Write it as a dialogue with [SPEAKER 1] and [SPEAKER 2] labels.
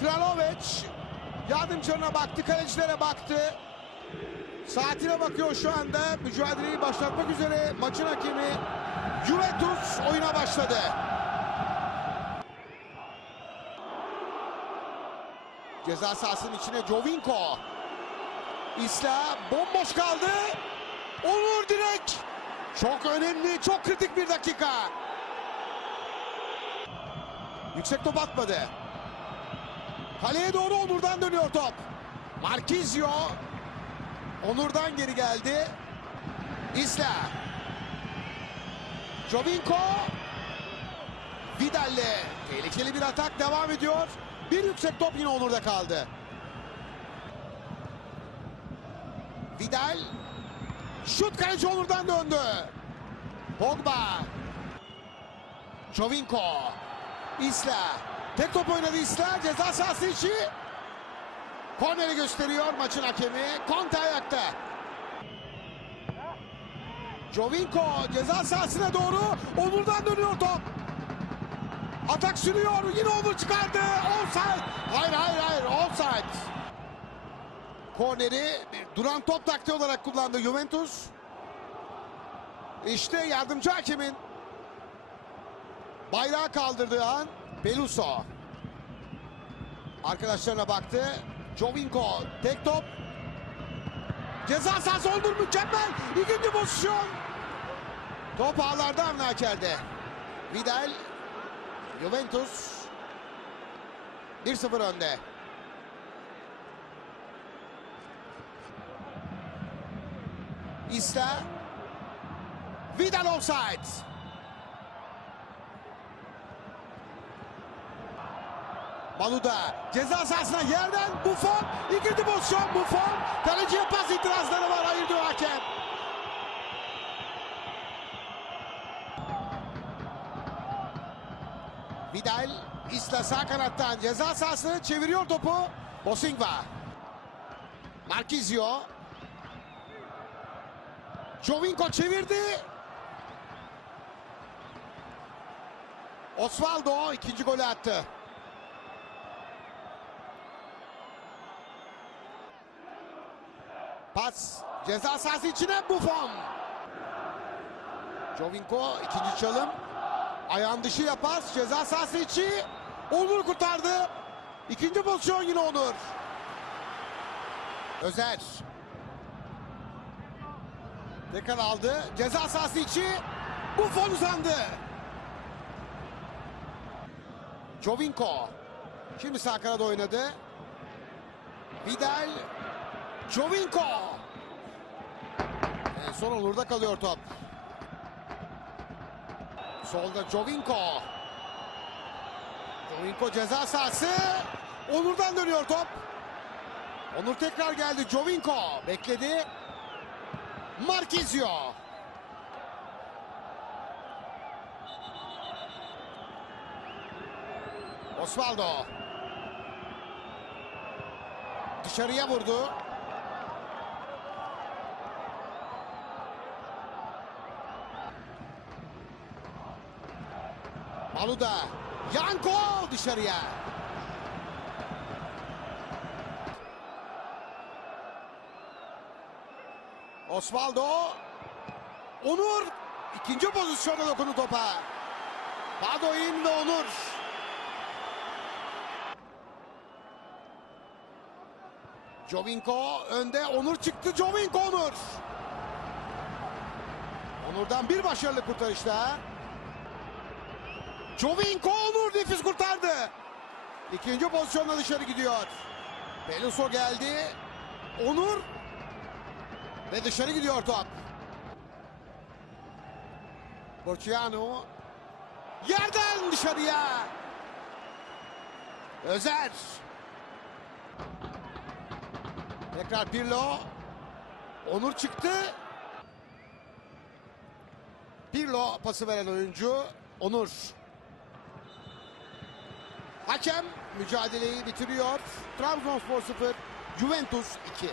[SPEAKER 1] Kralovic yardımcılarına baktı, kalecilere baktı. Saatine bakıyor şu anda. Mücadeleyi başlatmak üzere maçın hakemi Juventus oyuna başladı. Ceza sahasının içine Jovinko. İsla bomboş kaldı. Onur direkt. Çok önemli, çok kritik bir dakika. Yüksek top atmadı. Kaleye doğru Onur'dan dönüyor top. Marquisio. Onur'dan geri geldi. İsla. Jovinko. Vidal'le tehlikeli bir atak devam ediyor. Bir yüksek top yine Onur'da kaldı. Vidal. Şut kaleci Onur'dan döndü. Pogba. Jovinko. İsla. Tek top oynadı İsla. Ceza sahası içi. Korneri gösteriyor maçın hakemi. Conte ayakta. Jovinko ceza sahasına doğru Onur'dan dönüyor top. Atak sürüyor. Yine Onur çıkardı. Offside. Hayır hayır hayır. Offside. Korneri duran top taktiği olarak kullandı Juventus. İşte yardımcı hakemin bayrağı kaldırdığı an Peluso. Arkadaşlarına baktı. Jovinko tek top. Ceza sahası Onur mükemmel. İkinci pozisyon. Top ağlarda Avni Aker'de. Vidal. Juventus. 1-0 önde. İsla. Vidal offside. Maluda ceza sahasına yerden Buffon ikinci pozisyon Buffon kaleciye pas itirazları var hayır diyor hakem. Vidal İsla sağ kanattan ceza sahasını çeviriyor topu Bosingva. Marquisio. Jovinko çevirdi. Osvaldo ikinci golü attı. Pas ceza sahası içine Buffon. Jovinko ikinci çalım. Ayağın dışı yapar. Ceza sahası içi. Onur kurtardı. İkinci pozisyon yine Onur. Özer. Tekrar aldı. Ceza sahası içi. Buffon uzandı. Jovinko. Şimdi sağ kanada oynadı. Vidal. Jovinko. En son Onur'da kalıyor top. Solda Jovinko. Jovinko ceza sahası. Onur'dan dönüyor top. Onur tekrar geldi. Jovinko bekledi. Marquisio. Osvaldo. Dışarıya vurdu. Maluda. Yanko dışarıya. Osvaldo. Onur ikinci pozisyona dokundu topa. Badoin ve Onur. Jovinko önde. Onur çıktı. Jovinko Onur. Onur'dan bir başarılı kurtarış daha. Jovinko Onur nefis kurtardı. İkinci pozisyonla dışarı gidiyor. Peluso geldi. Onur ve dışarı gidiyor top. Borciano yerden dışarıya. Özer. Tekrar Pirlo. Onur çıktı. Pirlo pası veren oyuncu Onur. Hakem mücadeleyi bitiriyor. Trabzonspor 0, Juventus 2.